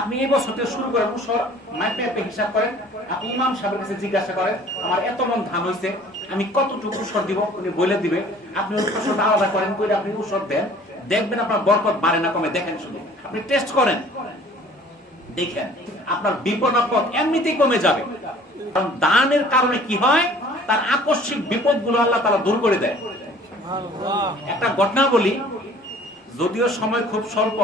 আপনি এই বছর থেকে শুরু করেন, উসর মাইপে হিসাব করেন, আপনি ইমাম সাহেবের কাছে জিজ্ঞাসা করেন আমার এত মণ ধান হয়েছে, আমি কতটুকু উসর দিব, উনি বলে দিবে। আপনি ওই ফসলটা আলাদা করেন, করে আপনি উসর দেন, দেখবেন আপনার বরকত বাড়ে না কমে। দেখেন, শুধু আপনি টেস্ট করেন, দেখেন আপনার বিপদ আপদ এমনিতেই কমে যাবে। কারণ দানের কারণে কি হয়, তার আকস্মিক বিপদগুলো আল্লাহ তাআলা দূর করে দেয়। একটা ঘটনা বলি, যদিও সময় খুব স্বল্প,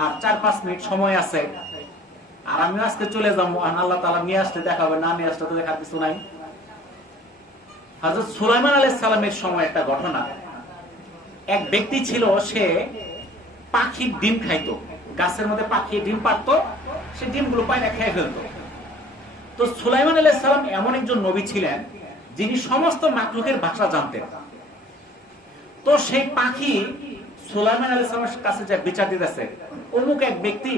আর 4-5 মিনিট সময় আছে, আর আমি আজকে চলে যাবো। আল্লাহ তাআলা নিয়ে আসলে দেখা হবে, না নিয়ে আসলে তো দেখার কিছু নাই। হযরত সুলাইমান আলাইহিস সালামের সময় একটা ঘটনা। এক ব্যক্তি ছিল, সে পাখির ডিম খাইতো, গাছের মধ্যে পাখি ডিম পারতো, সে ডিমগুলো পায়রা খেয়ে ফেলতো। তো সুলাইমান আলাইহিস সালাম এমন একজন নবী ছিলেন যিনি সমস্ত মাখলুকের ভাষা জানতেন। তো সেই পাখি সুলাইমান আলাইহিস সালামের কাছে যে বিচার দিতেছে, অমুক এক ব্যক্তি,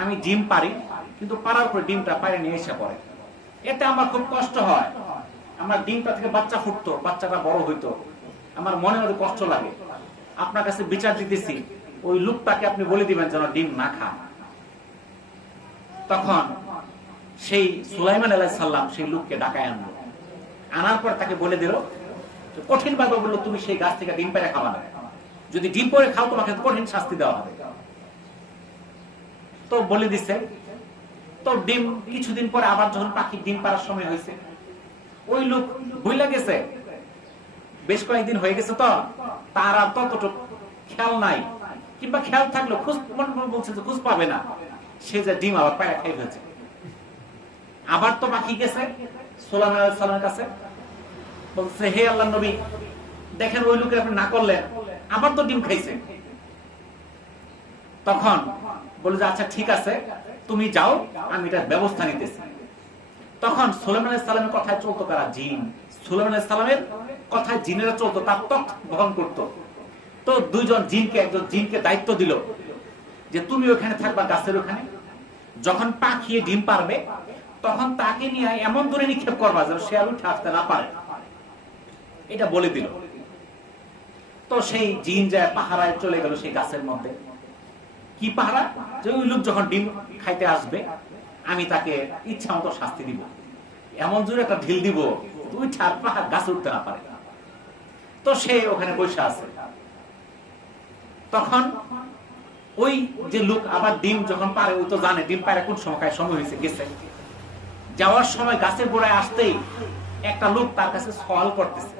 আমি ডিম পারি, কিন্তু পারার পরে ডিমটা পায়রা নিয়ে এসে পড়ে, এতে আমার খুব কষ্ট হয়। আমার ডিমটা থেকে বাচ্চা ফুটতো, বাচ্চাটা বড় হইতো, আমার মনে মনে কষ্ট লাগে। আপনার কাছে বিচার দিতেছি, ওই লোকটাকে আপনি বলে দিবেন যেন ডিম না খায়। তখন সেই সুলাইমান আলাইহিস সালাম সেই লোককে ডাকায় আনলো, আনার পর তাকে বলে দিল, কঠিন ভাবে বললো, তুমি সেই গাছ থেকে ডিম পেড়ে খাওয়া না, যদি ডিম পরে খাও তোমাকে কঠিন শাস্তি দেওয়া হবে। তো বলে দিছে। তো ডিম কিছুদিন পরে আবার যখন পাখির ডিম পাড়ার সময় হয়েছে, ওই লোক ভুলে গেছে, বেশ কয়েকদিন হয়ে গেছে, তো তার আর ততটুকু খেয়াল নাই, কিংবা খেয়াল থাকলো খোঁজ বলছে যে খোঁজ পাবে না, সে যে ডিম আবার পায়রা খেয়ে ফেলছে। আবার তো পাখি গেছে সুলাইমান আলাইহিস সালামের কাছে, বলছে, হে আল্লাহর নবী, দেখেন ওই লোকের আপনি না করলেন, আবার তো ডিম খাইছে। তখন বলে যে আচ্ছা ঠিক আছে, তুমি যাও, আমি এটার ব্যবস্থা নিতেছি। তখন সুলাইমান আলাইহিস সালামের কথায় চলতো কারা? জিন। সুলাইমান আলাইহিস সালামের কথায় জিনেরা চলতো, তার তথ্য বহন করত। তো একজন জিনকে দায়িত্ব দিল যে তুমি ওখানে থাকবা, গাছের ওখানে। যখন পাখিয়ে ডিম পারবে তখন তাকে নিয়ে এমন দূরে নিক্ষেপ করবা যেন সে আর উঠে আসতে না পারে, এটা বলে দিল। তো সেই জিন যায় পাহারায় চলে গেল সেই গাছের মধ্যে। কি পাহারা? যে ওই লোক যখন ডিম খাইতে আসবে আমি তাকে ইচ্ছা মতো শাস্তি দিব, এমন জোরে একটা ঢিল দিব তুই ছাড় পাহাড় গাছে উঠতে না পারে। তো সে ওখানে বসে আছে। তখন ওই যে লোক আবার ডিম যখন পারে, ওই তো জানে ডিম পারে কোন সময় সময় হয়েছে গেছে। যাওয়ার সময় গাছের গোড়ায় আসতেই একটা লোক তার কাছে সওয়াল করতেছে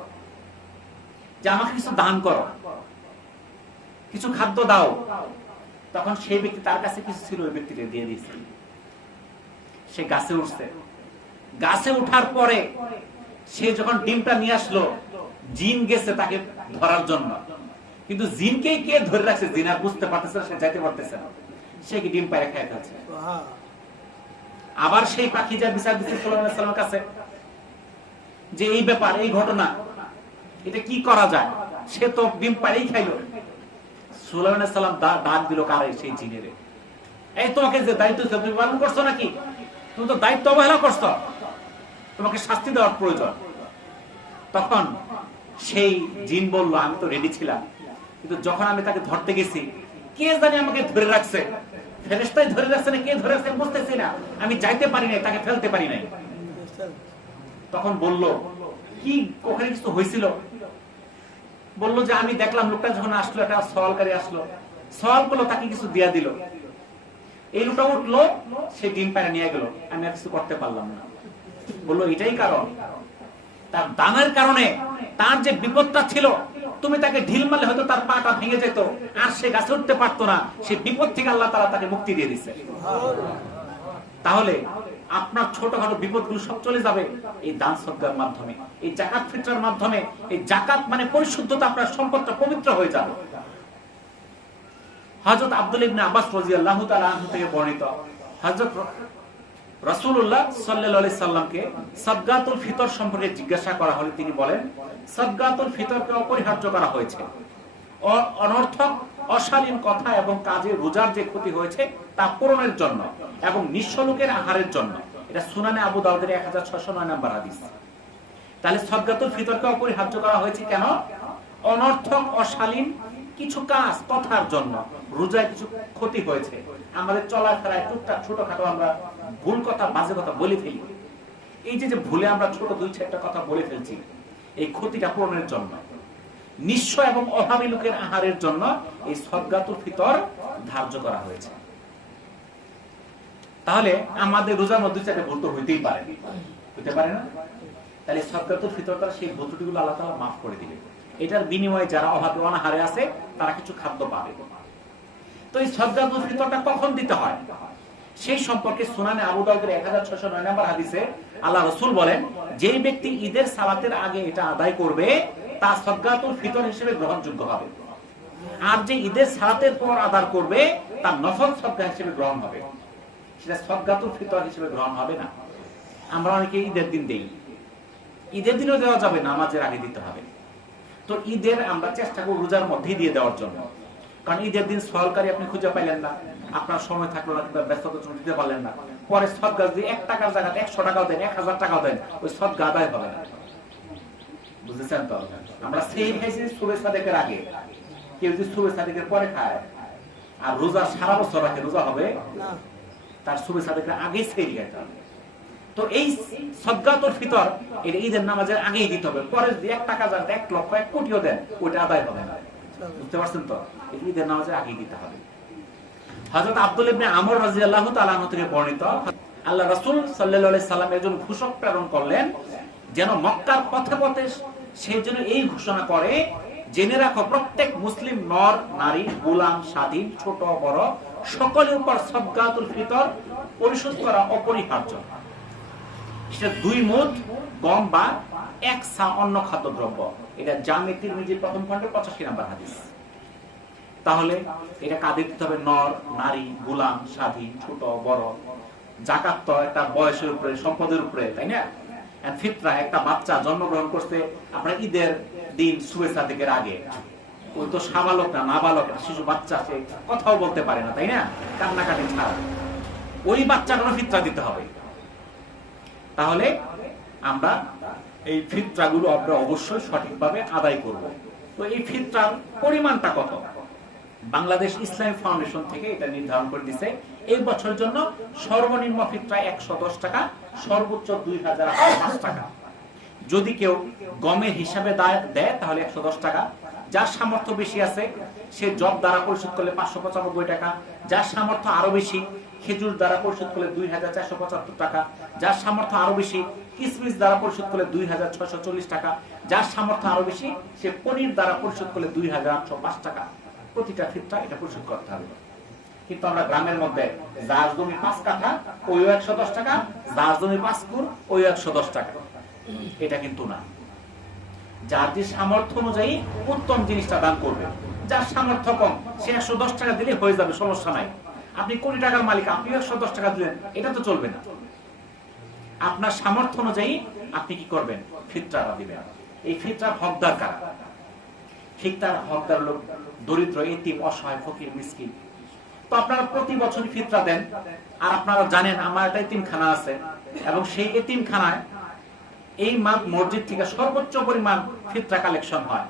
যে আমাকে কিছু দান করো, কিছু খাদ্য দাও। তখন সেই ব্যক্তি, তার কাছে কিছু ছিল, ওই ব্যক্তিকে দিয়ে দিয়েছে। সে গাছে উঠছে। গাছে উঠার পরে সে যখন ডিমটা নিয়ে আসলো, জিন গেছে তাকে ধরার জন্য, কিন্তু জিনকেই কে ধরে রাখছে জিন আর বুঝতে পারতেছে না, সে যাইতে পারতেছে না। সে কি ডিম পায়রা খাইতে আছে। আবার সেই পাখি যা বিচার দিচ্ছে সুলাইমান আলাইহিস সালামের কাছে যে এই ব্যাপার, এই ঘটনা, এটা কি করা যায়। সে তো ডিম পাইরেই খাইলো। সুলাইমান আলাইহিস সালাম ডাক দিল কারে? সেই জিনেরে। এই তোমাকে যে দায়িত্ব তুমি পালন করছো নাকি? তুমি তো দায়িত্ব অবহেলা করছো, তোমাকে শাস্তি দেওয়ার প্রয়োজন। তখন সেই জিন বলল আমি তো রেডি ছিলাম, কিন্তু যখন আমি তাকে ধরতে গেছি কে জানি আমাকে ধরে রাখছে, ফেরেশতাই ধরে রাখছে না কে ধরে রাখছে বুঝতেছি না, আমি যাইতে পারি নাই, তাকে ফেলতে পারি নাই। তখন বলল কি ওখানে কিছু হয়েছিল? বলল যে আমি দেখলাম লোকটা যখন আসলো, একটা সওয়ালকারী আসলো, সওয়াল করলো, তাকে কিছু দিয়া দিল। এই লোকটা উঠলো, সে ডিম পায়রা নিয়ে গেল, আমি আর কিছু করতে পারলাম না। বললো এটাই কারণ, তার দানের কারণে তার যে বিপদটা ছিল, তুমি তাকে ঢিল মারলে হয়তো তার পাটা ভেঙে যেত, আর সে গাছে উঠতে পারতো না। সে বিপদ থেকে আল্লাহ তাআলা তাকে মুক্তি দিয়ে দিচ্ছে। তাহলে আপনার ছোটখাটো বিপদগুলো সব চলে যাবে এই দান সদকার মাধ্যমে, এই যাকাত ফিতরার মাধ্যমে। এই যাকাত মানে পরিশুদ্ধতা, আপনার সম্পদটা পবিত্র হয়ে যাবে। হযরত আব্দুল্লাহ ইবনে আব্বাস রাদিয়াল্লাহু তাআলা আনহু থেকে বর্ণিত, হযরত রাসূলুল্লাহ সাল্লাল্লাহু আলাইহি সাল্লামকে সাদকাতুল ফিতর সম্পর্কে জিজ্ঞাসা করা হলে তিনি বলেন, সাদকাতুল ফিতরকে অপরিহার্য করা হয়েছে অনর্থক অশালীন কথা এবং কাজে রোজার যে ক্ষতি হয়েছে তা পূরণের জন্য এবং নিঃস্ব লোকের আহারের জন্য। এটা সুনানে আবু দাউদের 1609 নম্বর হাদিস। তাহলে সাদকাতুল ফিতরকে অপরিহার্য করা হয়েছে কেন? অনর্থক অশালীন কিছু কাজ কথার জন্য। রোজায় কিছু ক্ষতি হয়েছে, আমাদের চলাফেরায় টুকটাক ছোটখাটো আমরা ভুল কথা, বাজে কথা বলে ফেলি। এই যে ভুলে আমরা ছোট দুই চারটা কথা বলে ফেলছি, এই ক্ষতিটা পূরণের জন্য, নিঃস্ব এবং অভাবী লোকের আহারের জন্য এই সাদকাতুল ফিতর ধার্য করা হয়েছে। তাহলে আমাদের রোজার মধ্যে একটা ভুল তো হইতেই পারে, হইতে পারে না? তাহলে সাদকাতুল ফিতর তারা সেই ভুল ত্রুটিগুলো আল্লাহ তাআলা মাফ করে দিবে। এটার বিনিময়ে যারা অভাবী অনাহারে আছে তারা কিছু খাদ্য পাবে। তো এই সাদকাতুল ফিতরটা কখন দিতে হয় সেই সম্পর্কে সুনানে আবু দাউদের 1609 নম্বর হাদিসে আল্লাহ রাসূল বলেন, যেই ব্যক্তি ঈদের সালাতের আগে এটা আদায় করবে তা সাদকাতুল ফিতর হিসেবে গ্রহণযোগ্য হবে, আর যে ঈদের সালাতের পর আদায় করবে তা নফল সাদকা হিসেবে গ্রহণ হবে, সেটা সাদকাতুল ফিতর হিসেবে গ্রহণ হবে না। আমরা অনেকে ঈদের দিন দেই, ঈদের দিনও দেওয়া যাবে না, নামাজের আগে দিতে হবে। তো ঈদের আমরা চেষ্টা করি রোজার মধ্যেই দিয়ে দেওয়ার জন্য, কারণ ঈদের দিন সওয়ালকারী আপনি খুঁজে পাইলেন না, আপনার সময় থাকলো না, কিংবা ব্যস্ততার জন্য দিতে পারলেন না, পরে সদকা যদি 1 টাকার জায়গায় 100 টাকাও দেন, 1000 টাকাও দেন, ওই সদকা আদায় হবে না। বুঝেছেন তো? আমরা সেই খাইছি সুবে সাদেকের আগে, কেউ যদি সুবে সাদেকের পরে খায় আর রোজা সারা বছর রাখে, রোজা হবে না, তার সুবে সাদেকের আগেই সেহরি খাইতে হবে। তো এই সাদকাতুল ফিতর এটা ঈদের নামাজের আগেই দিতে হবে, পরে যদি 1 টাকা যান, 1 লক্ষ 1 কোটিও দেন, ওইটা আদায় হবে না। বুঝতে পারছেন তো? ঈদের নামাজের আগেই দিতে হবে। হযরত আব্দুল্লাহ ইবনে আমর রাদিয়াল্লাহু তাআলা আনহু থেকে বর্ণিত, আল্লাহ রাসূল সাল্লাল্লাহু আলাইহি সাল্লাম একজন ঘোষক প্রেরণ করলেন, যেন মক্কার পথে পথে সেই জন্য এই ঘোষণা করে, জেনে রাখো প্রত্যেক মুসলিম নর নারী, গোলাম স্বাধীন, ছোট বড় সকলের উপর সাদকাতুল ফিতর পরিশোধ করা অপরিহার্য। সেটা 2 মুদ গম বা 1 সা অন্য খাদ্যদ্রব্য। এটা জামে তিরমিজির প্রথম খণ্ডে 85 নম্বর হাদিস। তাহলে এটা কাদের দিতে হবে? নর নারী, গোলাম স্বাধীন, ছোট বড় জাকাত তো একটা বয়সের উপরে, সম্পদের উপরে, তাই না? ফিতরা একটা বাচ্চা জন্মগ্রহণ করতে আপনার ঈদের দিন শুভেচ্ছা দিকের আগে, ওই তো সাবালক না, নাবালক, একটা শিশু বাচ্চা, সে কথাও বলতে পারে না, তাই না? কান্নাকাটি ছাড়া ওই বাচ্চাগুলো ফিতরা দিতে হবে। তাহলে আমরা এই ফিতরাগুলো আমরা অবশ্যই সঠিকভাবে আদায় করব। তো এই ফিতরার পরিমাণটা কত? বাংলাদেশ ইসলামী ফাউন্ডেশন থেকে এটা নির্ধারণ করে দিয়েছে এই বছরের জন্য সর্বনিম্ন ফিতরা 110 টাকা, সর্বোচ্চ 2005 টাকা। যদি কেউ গমের হিসাবে দেয় তাহলে 110 টাকা। যার সামর্থ্য বেশি আছে সে জব দ্বারা পরিশোধ করলে 595 টাকা। যার সামর্থ্য আরো বেশি খেজুর দ্বারা পরিশোধ করলে 2475 টাকা। যার সামর্থ্য আরো বেশি কিসমিস দ্বারা পরিশোধ করলে 2640 টাকা। যার সামর্থ্য আরো বেশি সে পনির দ্বারা পরিশোধ করলে 2805 টাকা। প্রতিটা ফিতরা এটা পরিশোধ করতে হবে। কিন্তু আমরা গ্রামের মধ্যে যার জমি 5 কাঠা ওই 110 টাকা, যার জমি 5 কুর ওই 110 টাকা, এটা কিন্তু না। যার যে সামর্থ্য অনুযায়ী উত্তম জিনিসটা দান করবে। যার সামর্থ্য কম সে 110 টাকা দিলে হয়ে যাবে, সমস্যা নাই। আপনি কোটি টাকার মালিক, আপনি 110 টাকা দিলেন, এটা তো চলবে না। আপনার সামর্থ্য অনুযায়ী আপনি কি করবেন? ফিতরাটা দিবেন। এই ফিতরার হকদার কারা? ফিতরার হকদার লোক দরিদ্র, এতিম, অসহায়, ফকির, মিসকিন। তো আপনারা প্রতি বছর ফিতরা দেন। আর আপনারা জানেন আমার একটা এতিমখানা আছে, এবং সেই এতিমখানায় এই মসজিদ থেকে সর্বোচ্চ পরিমাণ ফিতরা কালেকশন হয়।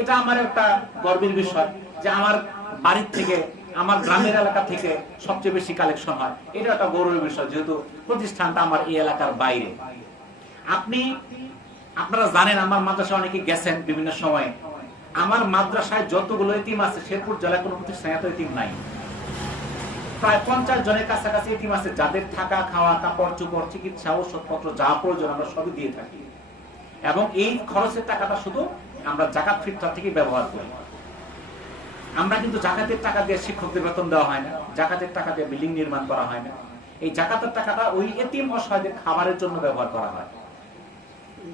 এটা আমার একটা গর্বের বিষয় যে আমার বাড়ির থেকে, আমার গ্রামের এলাকা থেকে সবচেয়ে বেশি কালেকশন হয়। এটা একটা গৌরবের বিষয়, যেহেতু প্রতিষ্ঠানটা আমার এই এলাকার বাইরে। আপনারা জানেন আমার মাদ্রাসায় অনেকে গেছেন বিভিন্ন সময়ে। আমার মাদ্রাসায় যতগুলো এতিম আছে শেরপুর জেলায় কোনো প্রতিষ্ঠানে এত এতিম নাই। প্রায় 50 জনের কাছাকাছি এতিম আছে, যাদের থাকা, খাওয়া, কাপড় চোপড়, চিকিৎসা, ওষুধপত্র যা প্রয়োজন আমরা সবই দিয়ে থাকি। এবং এই খরচের টাকাটা শুধু আমরা জাকাত ফিতরা থেকে ব্যবহার করি। আমরা কিন্তু জাকাতের টাকা দিয়ে শিক্ষকদের বেতন দেওয়া হয় না, জাকাতের টাকা দিয়ে বিল্ডিং নির্মাণ করা হয় না। এই জাকাতের টাকাটা ওই এতিম অসহায়দের খাবারের জন্য ব্যবহার করা হয়।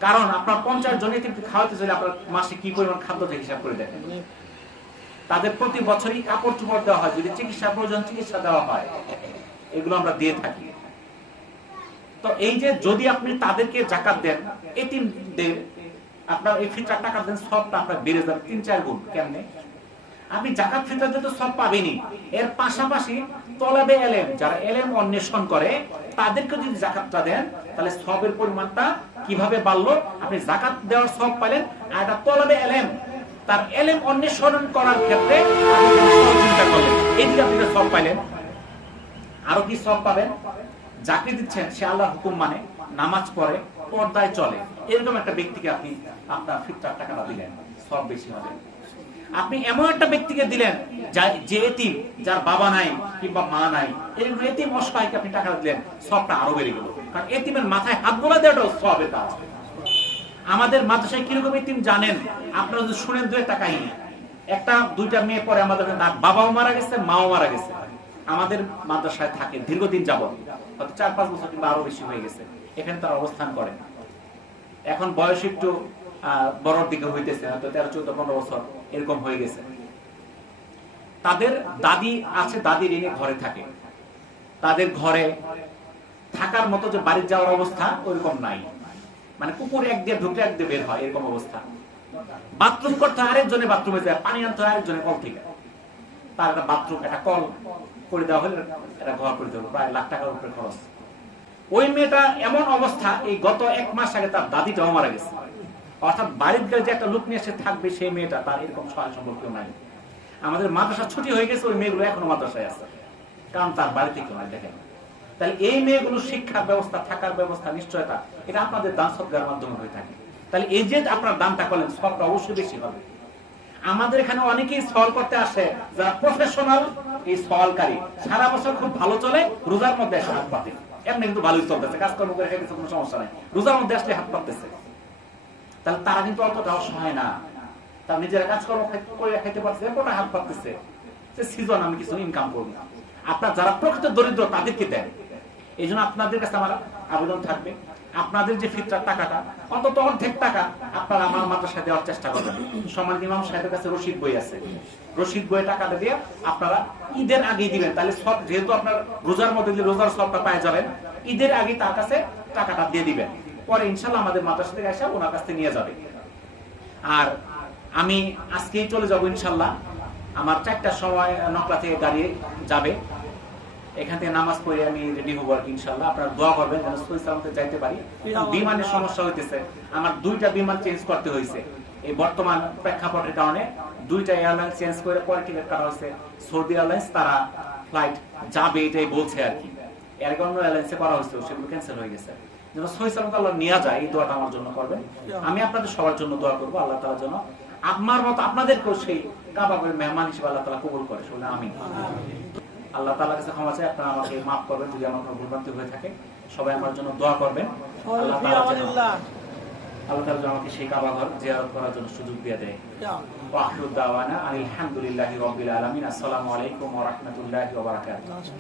কারণ আপনার 50 জন এতিমকে খাওয়াতে চাইলে আপনার মাসে কি পরিমাণ খাদ্য হিসাব করে দেখেন। তাদের প্রতি বছরই কাপড় চোপড় দেওয়া হয়, যদি চিকিৎসা প্রয়োজন চিকিৎসা দেওয়া হয়, এগুলো আমরা দিয়ে থাকি। তো এই যে যদি আপনি তাদেরকে জাকাত দেন, এতিমদের আপনার এই ফিতরার টাকা দেন, সবটা আপনার বেড়ে যাবে 3-4 গুণ। কেমনে? আপনি জাকাত ফিতরা দিতে সব পাবেনই, এর পাশাপাশি তলাবে এলেম, যারা এলেম অন্বেষণ করে তাদেরকে যদি জাকাতটা দেন তাহলে সবের পরিমাণটা কিভাবে বাড়লো? আপনি জাকাত দেওয়ার সব পাইলেন, আর এটা তলাবে এলেম, তার এলেম অন্বেষণ করার ক্ষেত্রে সহযোগিতা করলেন, এইদিকে আপনি সব পাইলেন। আরো কি সব পাবেন? যাকে দিচ্ছেন সে আল্লাহর হুকুম মানে, নামাজ পড়ে, পর্দায় চলে, এরকম একটা ব্যক্তিকে আপনি আপনার ফিতরার টাকাটা দিলেন, সব বেশি হবে। আপনি এমন একটা ব্যক্তিকে দিলেন যে এতিম, যার বাবা নাই কিংবা মা নাই, এরকম এতিম অসহায়কে আপনি টাকা দিলেন, সবটা আরো বেড়ে গেল। কারণ এতিমের মাথায় হাত বোলা দেওয়াটাও সবের কাজ। আমাদের মাদ্রাসায় কিরকম এতিম জানেন? আপনারা যদি শুনেন 2 একটা কাহিনী। একটা 2টা মেয়ে পরে আমাদের বাবাও মারা গেছে, মাও মারা গেছে। আমাদের মাদ্রাসায় থাকে দীর্ঘদিন যাবত, হয়তো 4-5 বছর কিংবা আরো বেশি হয়ে গেছে, এখানে তারা অবস্থান করে। এখন বয়স একটু বড়র দিকে হইতেছে, হয়তো 13-14-15 বছর এরকম হয়ে গেছে। তাদের দাদি আছে, দাদির এনে ঘরে থাকে। তাদের ঘরে থাকার মতো যে বাড়ি যাওয়ার অবস্থা ওইরকম নাই, মানে কুকুর এক দিয়ে ঢুকে এক দিয়ে বের হয়, এরকম অবস্থা। বাথরুম করতে আরেকজনে বাথরুমে যায়, পানি আনতে হয় আরেকজনের কল থেকে। তার একটা বাথরুম, একটা কল করে দেওয়া হলে একটা ঘর করে দেওয়া, প্রায় লাখ টাকার উপরে খরচ। ওই মেয়েটা এমন অবস্থা, এই গত 1 মাস আগে তার দাদিটাও মারা গেছে। অর্থাৎ বাড়ির গেলে যে একটা লোক নিয়ে এসে থাকবে সেই মেয়েটা, তার এরকম সহায় সম্পর্ক নাই। আমাদের মাদ্রাসা ছুটি হয়ে গেছে, ওই মেয়েগুলো এখনো মাদ্রাসায় আছে, কারণ তার বাড়িতে কেউ নাই। দেখেন, তাহলে এই মেয়েগুলো শিক্ষার ব্যবস্থা, থাকার ব্যবস্থা, নিশ্চয়তা, এটা আপনাদের দান সৎকার মাধ্যমে হয়ে থাকে। তাহলে এই যে আপনার দানটা করলেন, সবটা অবশ্যই বেশি হবে। আমাদের এখানে অনেকেই সওয়াল করতে আসে, যারা প্রফেশনাল এই সওয়ালকারী, সারা বছর খুব ভালো চলে, রোজার মধ্যে এসে হাত পাতে। এমনি কিন্তু ভালোই চলতেছে, কাজকর্ম করে খেতেছে, কোনো সমস্যা নাই, রোজার মধ্যে আসলে হাত পাতেছে। তাহলে তারা কিন্তু অতটা অসহায় না, তারা নিজেরা কাজকর্ম করে খাইতে পারছে, কোটা হাত পাতেছে, সিজন আমি কিছু ইনকাম করবো। আপনার যারা প্রকৃত দরিদ্র তাদেরকে দেন। এই জন্য আপনাদের কাছে আমার আবেদন থাকবে, আপনাদের যে ফিতরার টাকাটা অন্তত অর্ধেক টাকা আপনারা আমার মাদ্রাসায় দেওয়ার চেষ্টা করবেন। সম্মানিত ইমাম সাহেবের কাছে রশিদ বই আছে, রশিদ বইয়ে টাকাটা দিয়ে আপনারা ঈদের আগেই দিবেন, তাহলে সব যেহেতু আপনার রোজার মধ্যে দিয়ে রোজার সবটা পায়ে যাবেন, ঈদের আগেই তার কাছে টাকাটা দিয়ে দিবেন, পরে ইনশাল্লাহ আমাদের মাদ্রাসা থেকে এসে ওনার কাছ থেকে নিয়ে যাবে। আর আমি আজকেই চলে যাব ইনশাল্লাহ, আমার 4টার সময় নকলা থেকে গাড়ি যাবে, এখান থেকে নামাজ পড়ে আমি রেডি হবো আর কি ইনশাল্লাহ। আপনারা দোয়া করবেন যেন সহি সালামতে যাইতে পারি। বিমানের সমস্যা হইতেছে, আমার 2টা বিমান চেঞ্জ করতে হয়েছে এই বর্তমান প্রেক্ষাপটের কারণে। 2টা এয়ারলাইন চেঞ্জ করে পরে টিকিট কাটা হয়েছে। সৌদি এয়ারলাইন্স তারা ফ্লাইট যাবে এটাই বলছে আর কি, এয়ারগান এয়ারলাইন্সে করা হয়েছে, সেগুলো ক্যান্সেল হয়ে গেছে। যেন সহি সালামতে আল্লাহ নিয়ে যায়, এই দোয়াটা আমার জন্য করবেন। আমি আপনাদের সবার জন্য দোয়া করবো, আল্লাহ তাআলার জন্য আমার মতো আপনাদেরকেও সেই কাবাবের মেহমান হিসেবে আল্লাহ তাআলা কবুল করে। শুনলে আমি আল্লাহ তাআলার কাছে ক্ষমা চাই, আপনারা আমাকে মাফ করবেন যদি আমার কোনো ভুলভ্রান্তি হয়ে থাকে। সবাই আমার জন্য দোয়া করবেন, আল্লাহ তাআলা যেন আমাকে সেই কাবা ঘর জিয়ারত করার জন্য সুযোগ দিয়ে দেয়। ওয়া আখিরু দাওয়ানা আলহামদুলিল্লাহি রাব্বিল আলামিন। আসসালামু আলাইকুম ওয়া রাহমাতুল্লাহি ওয়া বারাকাতুহু।